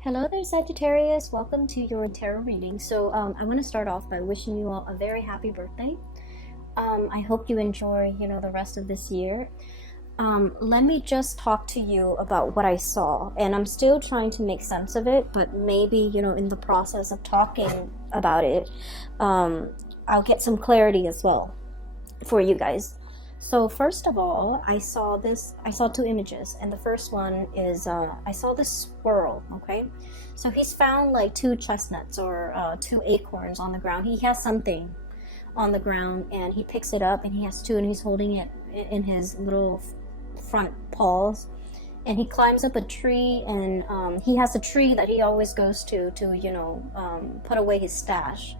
Hello there, Sagittarius. Welcome to your tarot reading. I want to start off by wishing you all a very happy birthday. I hope you enjoy, the rest of this year. Let me just talk to you about what I saw, and I'm still trying to make sense of it, but maybe, in the process of talking about it, I'll get some clarity as well for you guys. So first of all, I saw two images, and the first one is, I saw this squirrel, okay? So he's found like two chestnuts or two acorns on the ground. He has something on the ground, and he picks it up, and he has two, and he's holding it in his little front paws. And he climbs up a tree, and he has a tree that he always goes to put away his stash.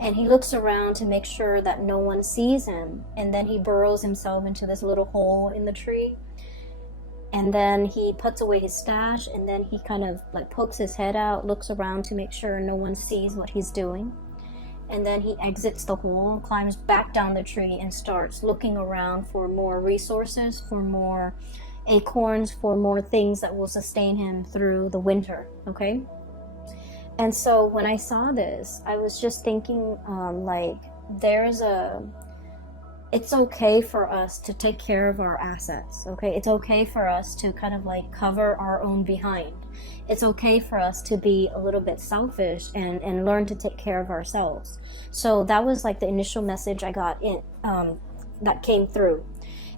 And he looks around to make sure that no one sees him. And then he burrows himself into this little hole in the tree. And then he puts away his stash, and then he kind of like pokes his head out, looks around to make sure no one sees what he's doing. And then he exits the hole, climbs back down the tree, and starts looking around for more resources, for more acorns, for more things that will sustain him through the winter, okay? And so when I saw this, I was just thinking, it's okay for us to take care of our assets, okay? It's okay for us to kind of like cover our own behind. It's okay for us to be a little bit selfish and learn to take care of ourselves. So that was like the initial message I got that came through.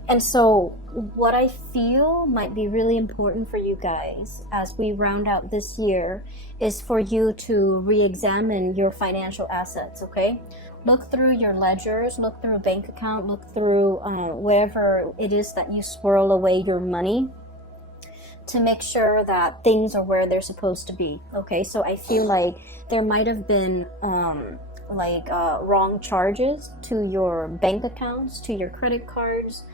And so what I feel might be really important for you guys as we round out this year is for you to re-examine your financial assets, okay? Look through your ledgers, look through a bank account, look through wherever it is that you swirl away your money to make sure that things are where they're supposed to be, okay? So I feel like there might have been wrong charges to your bank accounts, to your credit cards.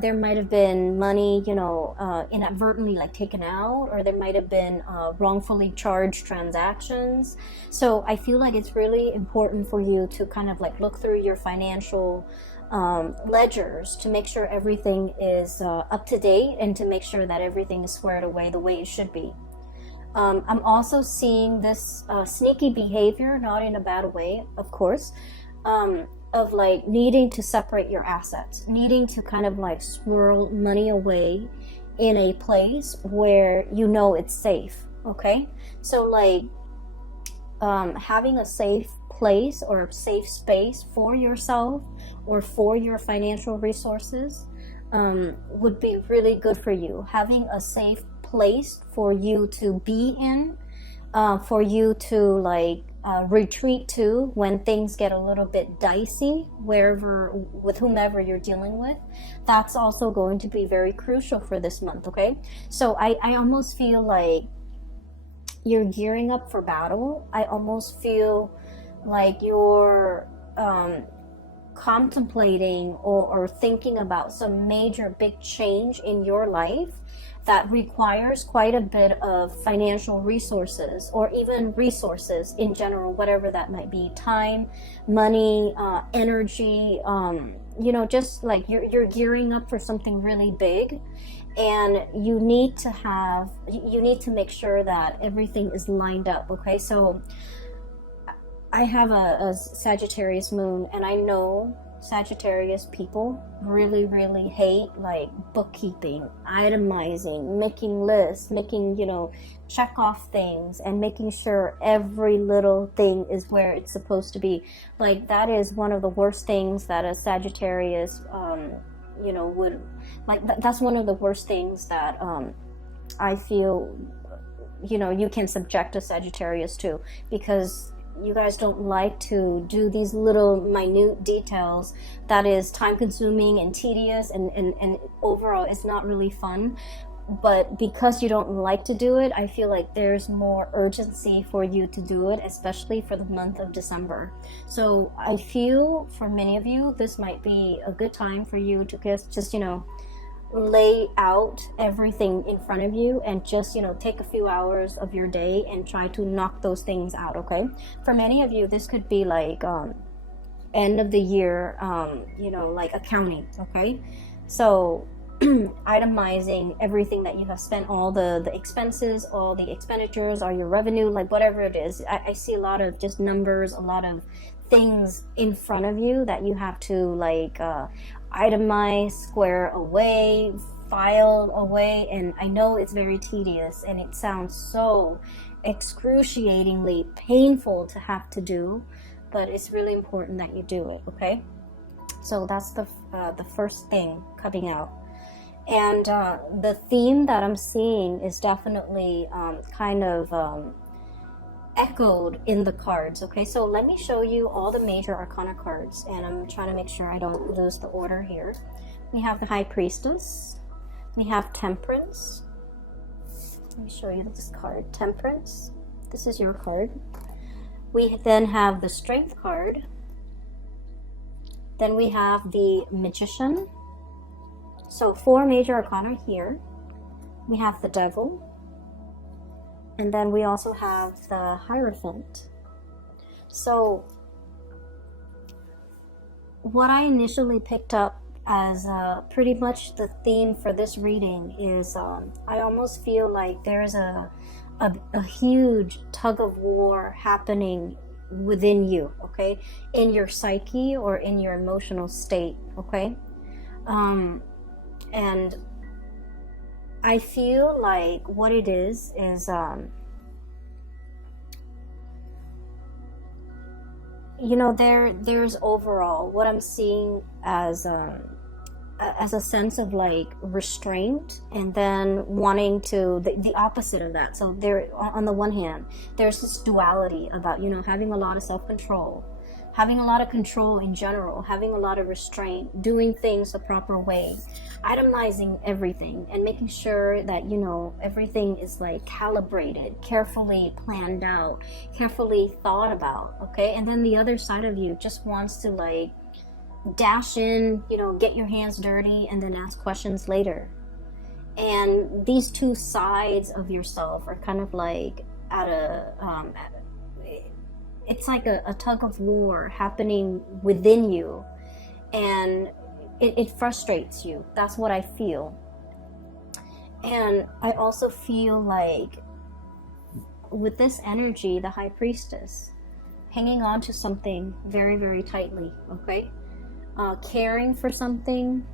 There might have been money, inadvertently like taken out, or there might have been wrongfully charged transactions. So I feel like it's really important for you to kind of like look through your financial ledgers to make sure everything is up to date and to make sure that everything is squared away the way it should be. I'm also seeing this sneaky behavior, not in a bad way, of course, of like needing to separate your assets, needing to kind of like swirl money away in a place where it's safe, okay? So like having a safe place or a safe space for yourself or for your financial resources would be really good for you. Having a safe place for you to be in, for you to retreat to when things get a little bit dicey, with whomever you're dealing with. That's also going to be very crucial for this month, okay? So I almost feel like you're gearing up for battle. I almost feel like you're contemplating or thinking about some major big change in your life that requires quite a bit of financial resources, or even resources in general, whatever that might be, time, money, energy, just like you're gearing up for something really big, and you need to make sure that everything is lined up, okay? So I have a Sagittarius moon, and I know Sagittarius people really, really hate like bookkeeping, itemizing, making lists, making, check off things and making sure every little thing is where it's supposed to be. Like that is one of the worst things that a Sagittarius, would like. That's one of the worst things that I feel, you can subject a Sagittarius to, because you guys don't like to do these little minute details that is time consuming and tedious and overall it's not really fun. But because you don't like to do it, I feel like there's more urgency for you to do it, especially for the month of December. So I feel for many of you, this might be a good time for you to just lay out everything in front of you and just take a few hours of your day and try to knock those things out, okay? For many of you, this could be like end of the year like accounting, okay? So itemizing everything that you have spent, all the expenses, all the expenditures, or your revenue, like whatever it is. I see a lot of just numbers, a lot of things in front of you that you have to like itemize, square away, file away. And I know it's very tedious and it sounds so excruciatingly painful to have to do, but it's really important that you do it. Okay, so that's the first thing coming out. And the theme that I'm seeing is definitely kind of echoed in the cards. Okay, so let me show you all the major arcana cards, and I'm trying to make sure I don't lose the order here. We have the High Priestess, we have Temperance. Let me show you this card, Temperance. This is your card. We then have the Strength card. Then we have the Magician. So 4 major arcana here. We have the Devil. And then we also have the Hierophant. So what I initially picked up as pretty much the theme for this reading is I almost feel like there's a huge tug of war happening within you, okay? In your psyche or in your emotional state, okay? And I feel like what it is you know, there's overall what I'm seeing as a sense of like restraint, and then wanting to the opposite of that. So there, on the one hand, there's this duality about, you know, having a lot of self-control, having a lot of control in general, having a lot of restraint, doing things the proper way, itemizing everything, and making sure that, you know, everything is like calibrated, carefully planned out, carefully thought about, okay? And then the other side of you just wants to like dash in, you know, get your hands dirty, and then ask questions later. And these two sides of yourself are kind of like it's like a tug of war happening within you, and it frustrates you. That's what I feel. And I also feel like with this energy, the High Priestess, hanging on to something very, very tightly, okay? Caring for something,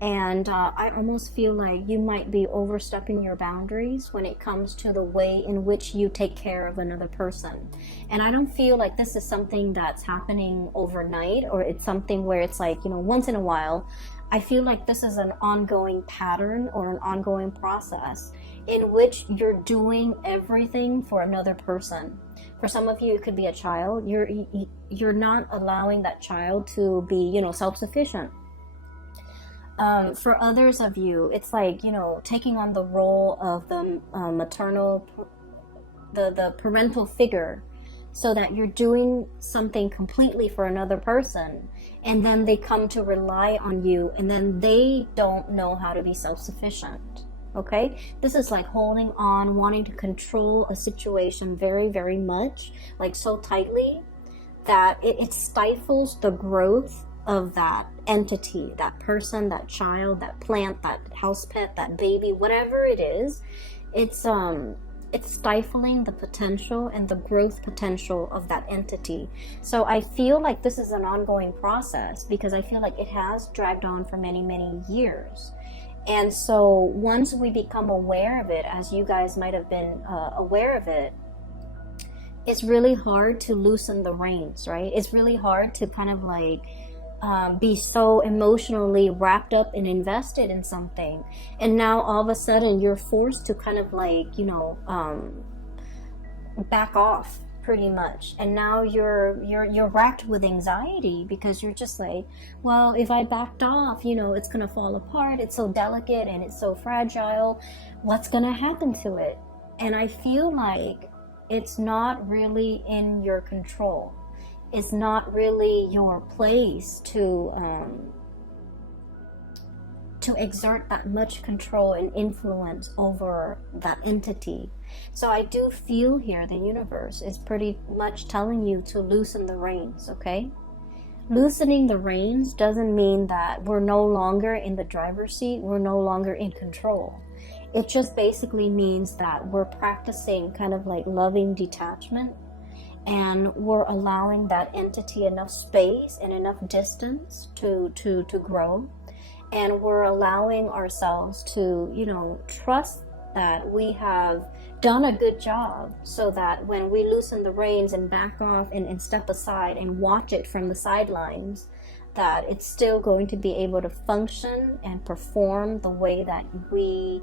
and I almost feel like you might be overstepping your boundaries when it comes to the way in which you take care of another person. And I don't feel like this is something that's happening overnight, or it's something where it's like, you know, once in a while. I feel like this is an ongoing pattern or an ongoing process in which you're doing everything for another person. For some of you, it could be a child. You're not allowing that child to be, you know, self-sufficient. For others of you, it's like, you know, taking on the role of the maternal, the parental figure, so that you're doing something completely for another person, and then they come to rely on you, and then they don't know how to be self-sufficient. Okay, this is like holding on, wanting to control a situation very, very much, like so tightly that it stifles the growth of that entity, that person, that child, that plant, that house pet, that baby, whatever it is. It's stifling the potential and the growth potential of that entity. So I feel like this is an ongoing process, because I feel like it has dragged on for many, many years. And so once we become aware of it, as you guys might have been aware of it, it's really hard to loosen the reins, right? It's really hard to kind of like be so emotionally wrapped up and invested in something, and now all of a sudden you're forced to kind of like, you know, back off pretty much. And now you're racked with anxiety, because you're just like, well, if I backed off, you know, it's gonna fall apart. It's so delicate and it's so fragile. What's gonna happen to it? And I feel like it's not really in your control. It's not really your place to exert that much control and influence over that entity. So I do feel here the universe is pretty much telling you to loosen the reins, okay? Loosening the reins doesn't mean that we're no longer in the driver's seat, we're no longer in control. It just basically means that we're practicing kind of like loving detachment, and we're allowing that entity enough space and enough distance to grow. And we're allowing ourselves to, you know, trust that we have done a good job, so that when we loosen the reins and back off and step aside and watch it from the sidelines, that it's still going to be able to function and perform the way that we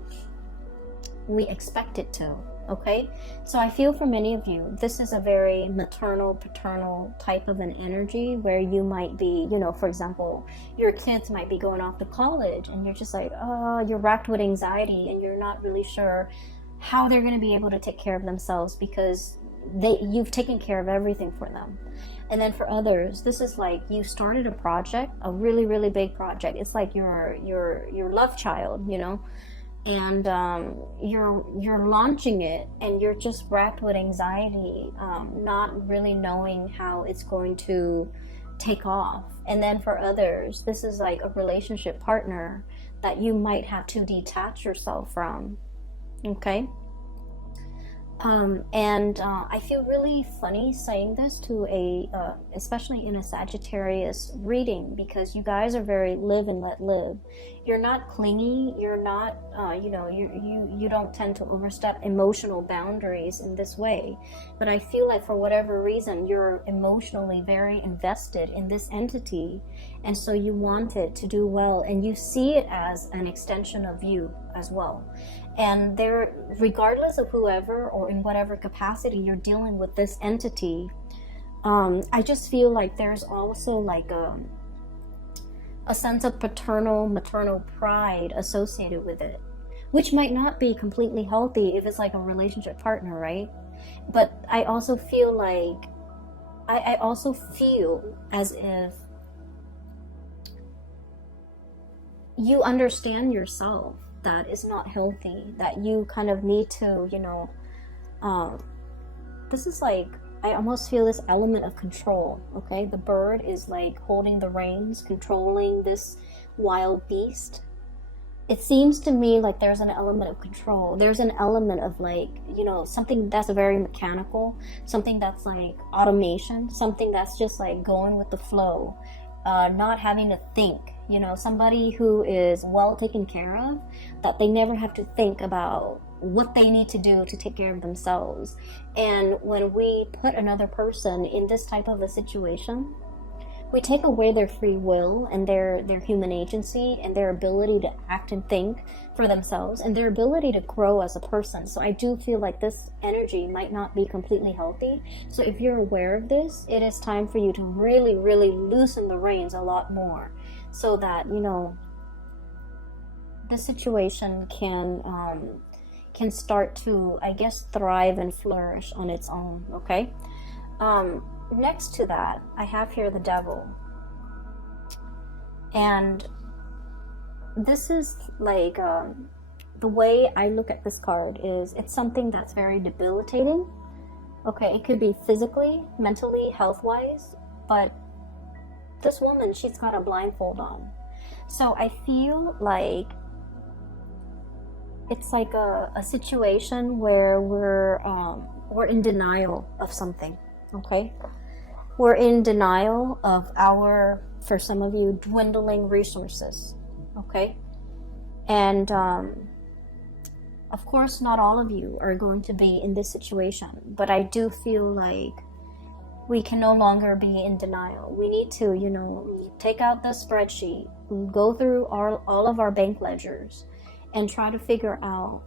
expect it to. Okay, so I feel for many of you, this is a very maternal, paternal type of an energy, where you might be, you know, for example, your kids might be going off to college, and you're just like, oh, you're racked with anxiety, and you're not really sure how they're going to be able to take care of themselves, because you've taken care of everything for them. And then for others, this is like you started a project, a really, really big project. It's like your love child, you know, and you're launching it, and you're just racked with anxiety, not really knowing how it's going to take off. And then for others, this is like a relationship partner that you might have to detach yourself from. Okay. I feel really funny saying this to especially in a Sagittarius reading, because you guys are very live and let live. You're not clingy. You're not, you don't tend to overstep emotional boundaries in this way. But I feel like for whatever reason, you're emotionally very invested in this entity. And so you want it to do well, and you see it as an extension of you as well. And there, regardless of whoever or in whatever capacity you're dealing with this entity, I just feel like there's also like a sense of paternal, maternal pride associated with it, which might not be completely healthy if it's like a relationship partner, right? But I also feel like, I also feel as if you understand yourself that is not healthy, that you kind of need to, this is like, I almost feel this element of control. Okay, the bird is like holding the reins, controlling this wild beast. It seems to me like there's an element of control. There's an element of like, something that's very mechanical, something that's like automation, something that's just like going with the flow, not having to think. Somebody who is well taken care of, that they never have to think about what they need to do to take care of themselves. And when we put another person in this type of a situation, we take away their free will and their human agency and their ability to act and think for themselves and their ability to grow as a person. So I do feel like this energy might not be completely healthy. So if you're aware of this, it is time for you to really, really loosen the reins a lot more, so that, the situation can start to, I guess, thrive and flourish on its own. Okay. Next to that, I have here the devil. And this is like, the way I look at this card is, it's something that's very debilitating. Okay, it could be physically, mentally, health-wise, but this woman, she's got a blindfold on. So I feel like it's like a situation where we're in denial of something. Okay, we're in denial of our, for some of you, dwindling resources. Okay, and of course not all of you are going to be in this situation, but I do feel like we can no longer be in denial. We need to, take out the spreadsheet, go through all of our bank ledgers, and try to figure out,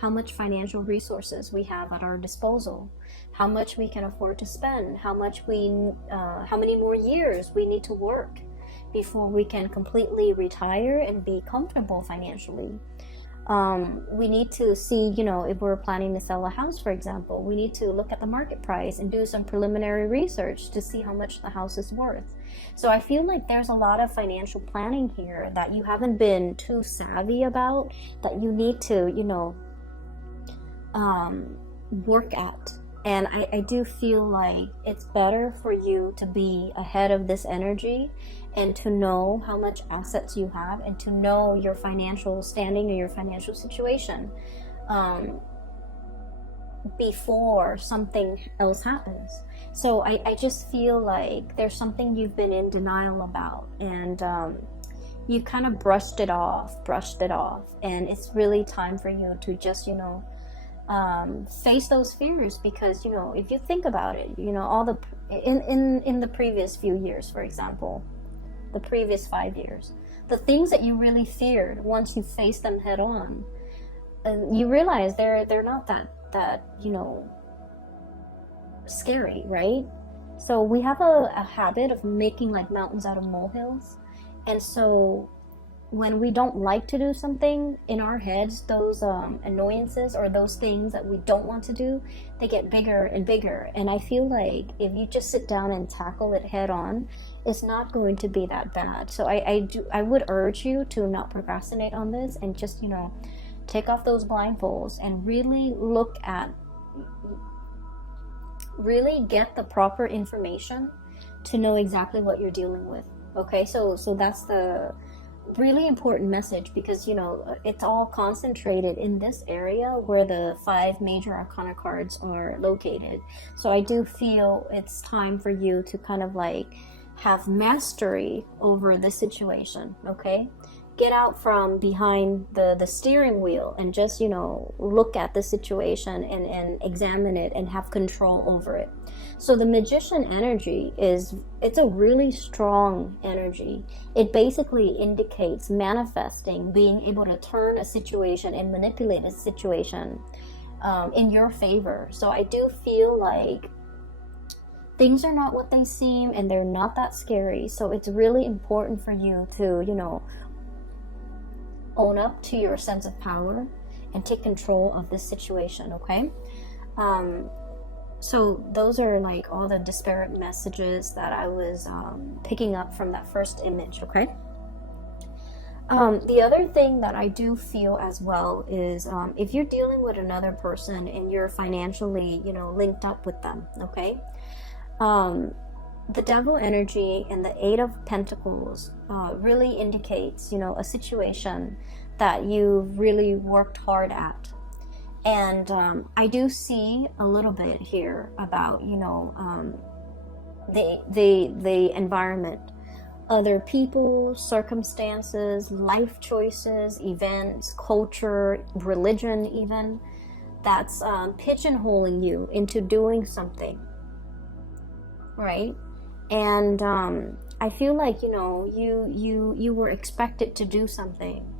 how much financial resources we have at our disposal, how much we can afford to spend, how many more years we need to work before we can completely retire and be comfortable financially. We need to see, if we're planning to sell a house, for example, we need to look at the market price and do some preliminary research to see how much the house is worth. So I feel like there's a lot of financial planning here that you haven't been too savvy about, that you need to, work at. And I do feel like it's better for you to be ahead of this energy and to know how much assets you have and to know your financial standing or your financial situation before something else happens. So I just feel like there's something you've been in denial about, and you kind of brushed it off, and it's really time for you to just, face those fears, because if you think about it, all the in the previous few years, for example, the previous 5 years, the things that you really feared, once you face them head on, you realize they're not that scary, right? So we have a habit of making like mountains out of molehills, and so when we don't like to do something, in our heads, those annoyances or those things that we don't want to do, they get bigger and bigger. And I feel like if you just sit down and tackle it head on, it's not going to be that bad. So I would urge you to not procrastinate on this, and just take off those blindfolds and really get the proper information to know exactly what you're dealing with. Okay, so that's the really important message, because it's all concentrated in this area where the 5 major arcana cards are located. So I do feel it's time for you to kind of like have mastery over this situation. Okay, get out from behind the steering wheel and just look at the situation and examine it and have control over it. So the Magician energy it's a really strong energy. It basically indicates manifesting, being able to turn a situation and manipulate a situation in your favor. So I do feel like things are not what they seem, and they're not that scary. So it's really important for you to own up to your sense of power and take control of this situation. Okay, so those are like all the disparate messages that I was picking up from that first image. Okay, the other thing that I do feel as well is if you're dealing with another person and you're financially linked up with them. Okay, the Devil energy and the 8 of Pentacles really indicates, a situation that you've really worked hard at. And I do see a little bit here about, the environment, other people, circumstances, life choices, events, culture, religion even, that's pigeonholing you into doing something, right? And I feel like you were expected to do something,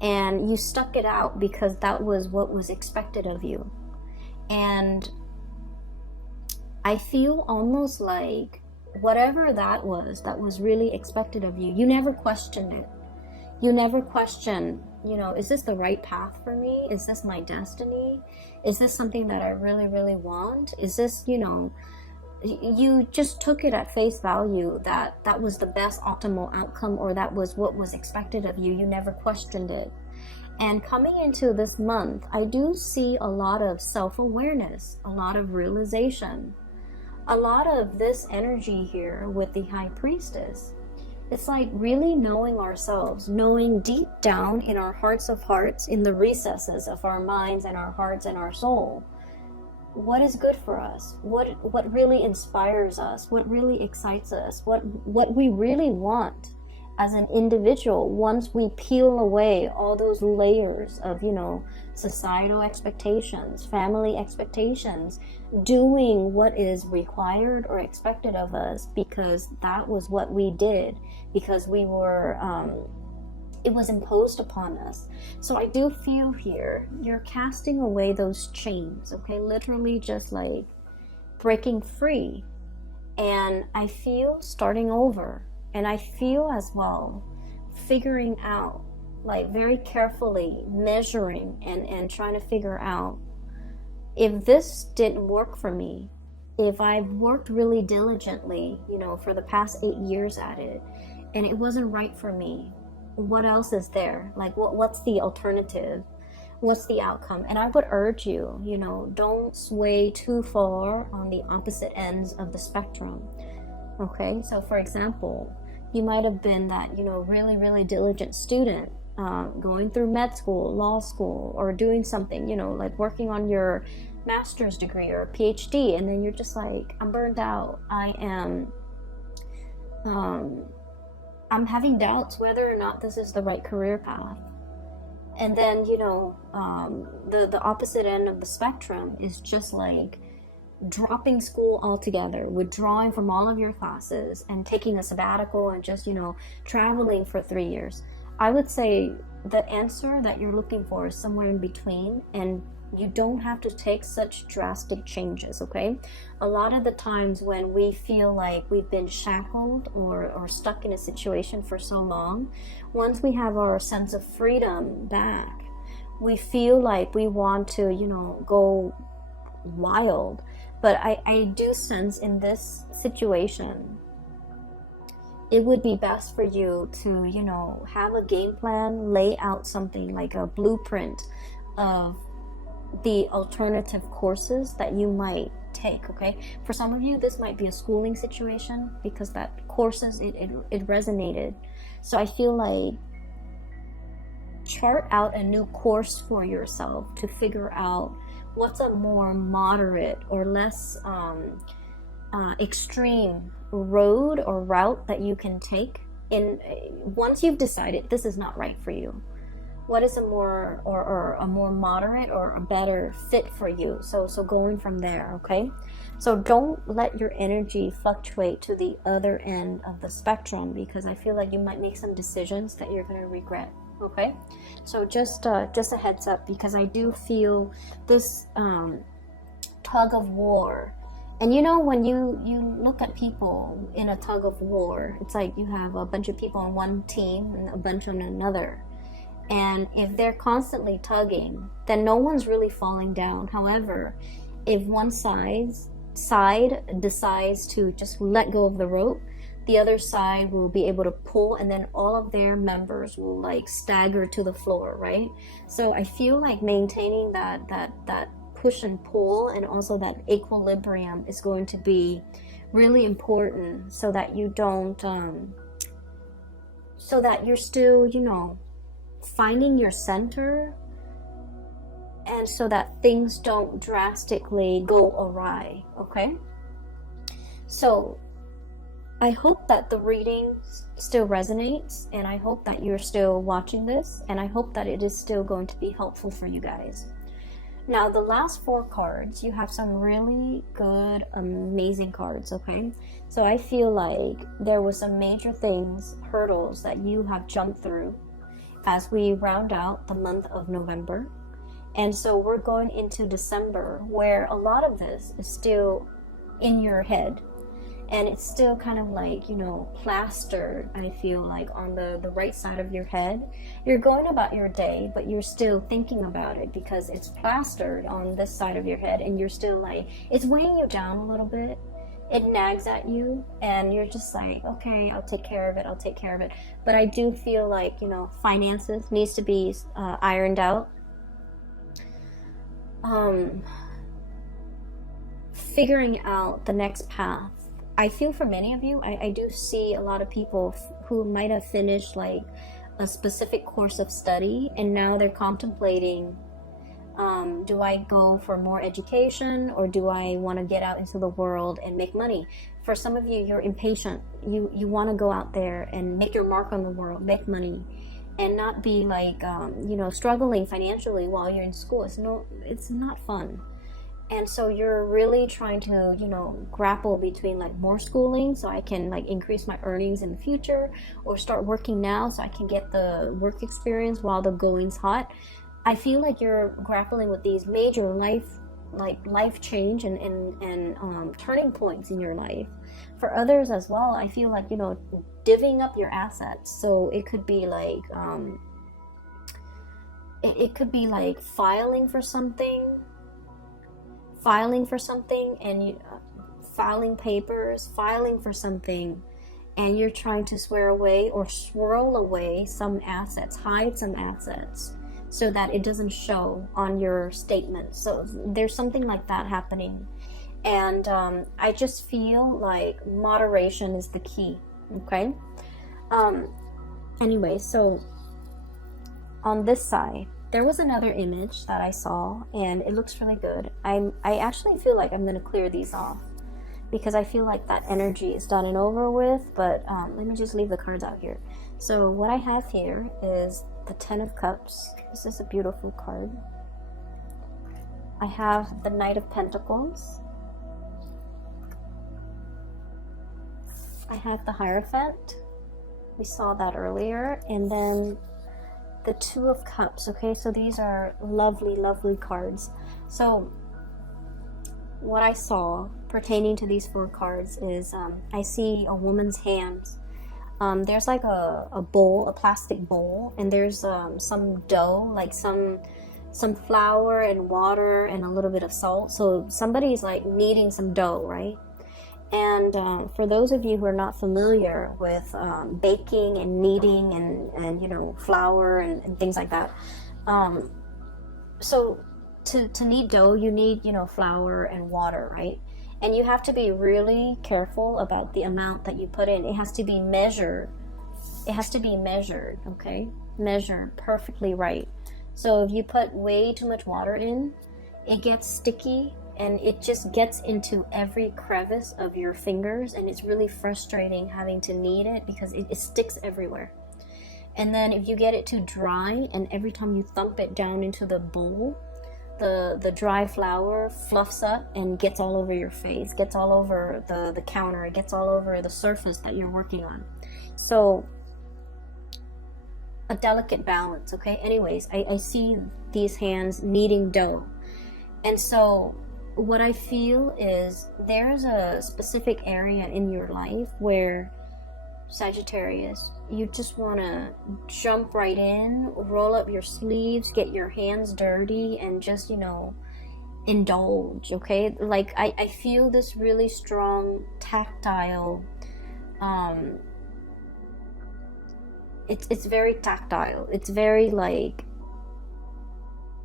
and you stuck it out because that was what was expected of you. And I feel almost like whatever that was really expected of you, you never questioned it. You never questioned, is this the right path for me? Is this my destiny? Is this something that I really, really want? Is this, you just took it at face value that was the best optimal outcome, or that was what was expected of you. You never questioned it. And coming into this month, I do see a lot of self-awareness, a lot of realization, a lot of this energy here with the High Priestess. It's like really knowing ourselves, knowing deep down in our hearts of hearts, in the recesses of our minds and our hearts and our soul, what is good for us, what really inspires us, what really excites us, what we really want as an individual. Once we peel away all those layers of societal expectations, family expectations, doing what is required or expected of us because that was what we did, because we were it was imposed upon us. So I do feel here you're casting away those chains, okay? Literally just like breaking free. And I feel starting over. And I feel as well figuring out, like very carefully measuring and trying to figure out, if this didn't work for me, if I've worked really diligently, for the past 8 years at it, and it wasn't right for me, what else is there? Like, what's the alternative? What's the outcome? And I would urge you, you know, don't sway too far on the opposite ends of the spectrum. Okay, so for example, you might have been that, you know, really, really diligent student, going through med school, law school, or doing something, you know, like working on your master's degree or a PhD, and then you're just like, I'm burned out. I'm having doubts whether or not this is the right career path. And then, you know, the opposite end of the spectrum is just like dropping school altogether, withdrawing from all of your classes and taking a sabbatical and just, you know, traveling for 3 years. I would say the answer that you're looking for is somewhere in between, and you don't have to take such drastic changes, okay? A lot of the times when we feel like we've been shackled or stuck in a situation for so long, once we have our sense of freedom back, we feel like we want to, you know, go wild. But I do sense in this situation, it would be best for you to, you know, have a game plan, lay out something like a blueprint of the alternative courses that you might take, okay? For some of you, this might be a schooling situation because that courses, it resonated. So I feel like chart out a new course for yourself to figure out what's a more moderate or less extreme road or route that you can take. In once you've decided this is not right for you, what is a more or a more moderate or a better fit for you? So going from there, okay? So don't let your energy fluctuate to the other end of the spectrum, because I feel like you might make some decisions that you're going to regret. Okay, so just a heads up, because I do feel this tug of war. And you know, when you look at people in a tug of war, it's like you have a bunch of people on one team and a bunch on another. And if they're constantly tugging, then no one's really falling down. However, if one side decides to just let go of the rope, the other side will be able to pull, and then all of their members will like stagger to the floor, right? So I feel like maintaining that push and pull, and also that equilibrium, is going to be really important, so that you don't so that you're still, you know, finding your center, and so that things don't drastically go awry, okay? So I hope that the reading still resonates, and I hope that you're still watching this, and I hope that it is still going to be helpful for you guys. Now, the last 4 cards, you have some really good, amazing cards, okay? So I feel like there was some major things, hurdles that you have jumped through as we round out the month of November. And so we're going into December, where a lot of this is still in your head. And it's still kind of like, you know, plastered, I feel like, on the right side of your head. You're going about your day, but you're still thinking about it because it's plastered on this side of your head, and you're still like, it's weighing you down a little bit. It nags at you, and you're just like, okay, I'll take care of it. But I do feel like, you know, finances needs to be ironed out. Figuring out the next path. I feel for many of you, I do see a lot of people who might have finished like a specific course of study, and now they're contemplating, do I go for more education, or do I want to get out into the world and make money? For some of you, you're impatient. You want to go out there and make your mark on the world, make money, and not be like, you know, struggling financially while you're in school. It's not fun. And so you're really trying to, you know, grapple between like more schooling so I can like increase my earnings in the future, or start working now so I can get the work experience while the going's hot. I feel like you're grappling with these major life change and turning points in your life. For others as well, I feel like, you know, divvying up your assets. So it could be like filing for something, and you filing papers, filing for something, and you're trying to swear away or swirl away some assets, hide some assets, so that it doesn't show on your statement. So there's something like that happening. And I just feel like moderation is the key. Okay. Anyway, so on this side, there was another image that I saw, and it looks really good. I actually feel like I'm going to clear these off, because I feel like that energy is done and over with. But let me just leave the cards out here. So what I have here is the 10 of Cups. This is a beautiful card. I have the Knight of Pentacles. I have the Hierophant. We saw that earlier. And then the 2 of Cups. Okay, so these are lovely, lovely cards. So what I saw pertaining to these 4 cards is I see a woman's hands. There's like a bowl, a plastic bowl, and there's some dough, like some flour and water and a little bit of salt. So somebody's like kneading some dough, right? And for those of you who are not familiar with baking and kneading and you know, flour and things like that, so to knead dough, you need, you know, flour and water, right? And you have to be really careful about the amount that you put in. It has to be measured. It has to be measured, okay? Measured perfectly right. So if you put way too much water in, it gets sticky and it just gets into every crevice of your fingers, and it's really frustrating having to knead it because it sticks everywhere. And then if you get it too dry, and every time you thump it down into the bowl, the dry flour fluffs up and gets all over your face, gets all over the counter, it gets all over the surface that you're working on. So a delicate balance, okay? Anyways, I see these hands kneading dough. And so what I feel is there's a specific area in your life where, Sagittarius, you just want to jump right in, roll up your sleeves, get your hands dirty, and just, you know, indulge, okay? Like, I feel this really strong tactile, it's very tactile. It's very, like,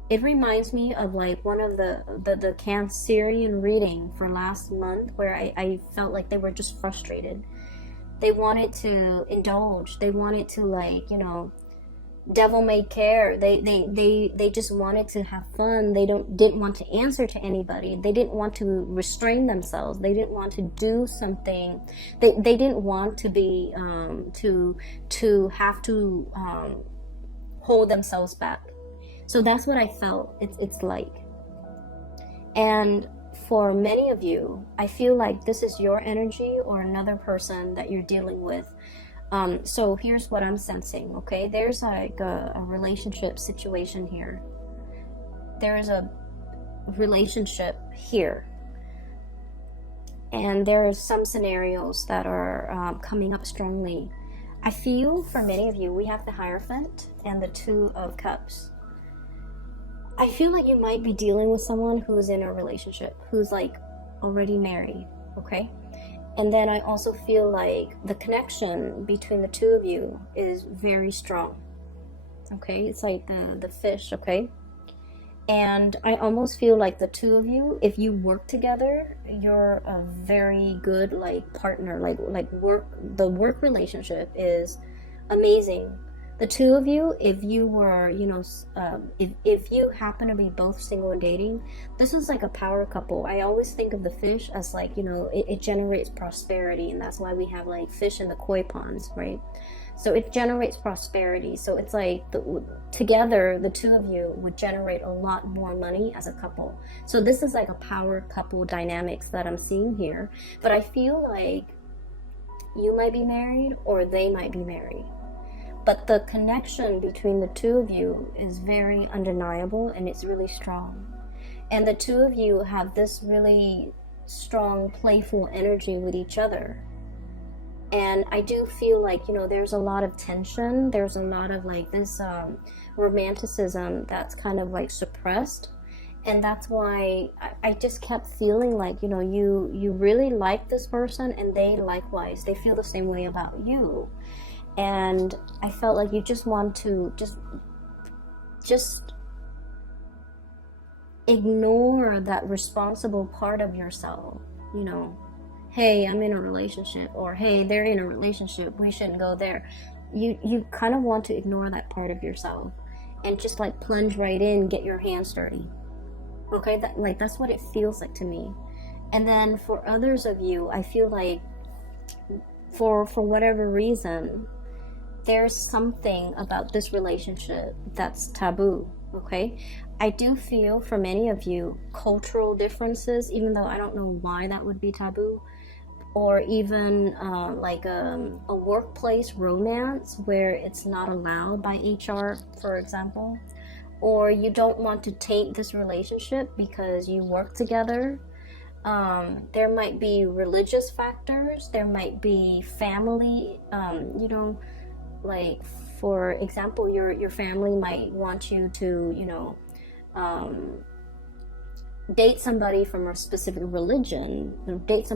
it reminds me of, like, one of the Cancerian reading for last month, where I felt like they were just frustrated. They wanted to indulge. They wanted to, like, you know, devil may care. They just wanted to have fun. They didn't want to answer to anybody. They didn't want to restrain themselves. They didn't want to do something. They didn't want to be to have to hold themselves back. So that's what I felt it's like. And for many of you, I feel like this is your energy or another person that you're dealing with. So here's what I'm sensing, okay? There's like a relationship situation here. There is a relationship here. And there are some scenarios that are coming up strongly. I feel for many of you, we have the Hierophant and the 2 of Cups. I feel like you might be dealing with someone who's in a relationship, who's like already married, okay? And then I also feel like the connection between the 2 of you is very strong, okay? It's like the fish, okay? And I almost feel like the 2 of you, if you work together, you're a very good, like, partner. Like the work relationship is amazing. The 2 of you, if you were, you know, if you happen to be both single and dating, this is like a power couple. I always think of the fish as, like, you know, it generates prosperity, and that's why we have, like, fish in the koi ponds, right? So it generates prosperity. So it's like together, the 2 of you would generate a lot more money as a couple. So this is like a power couple dynamics that I'm seeing here. But I feel like you might be married or they might be married. But the connection between the 2 of you is very undeniable, and it's really strong. And the 2 of you have this really strong, playful energy with each other. And I do feel like, you know, there's a lot of tension. There's a lot of, like, this romanticism that's kind of, like, suppressed. And that's why I just kept feeling like, you know, you really like this person, and they likewise. They feel the same way about you. And I felt like you just want to just just ignore that responsible part of yourself, you know. Hey, I'm in a relationship, or hey, they're in a relationship, we shouldn't go there. You kind of want to ignore that part of yourself and just like plunge right in, get your hands dirty. Okay, that's what it feels like to me. And then for others of you, I feel like for whatever reason, there's something about this relationship that's taboo. Okay, I do feel for many of you, cultural differences, even though I don't know why that would be taboo, or even like a workplace romance where it's not allowed by HR, for example, or you don't want to taint this relationship because you work together. There might be religious factors, there might be family, you know, like for example, your family might want you to, you know, date somebody from a specific religion, date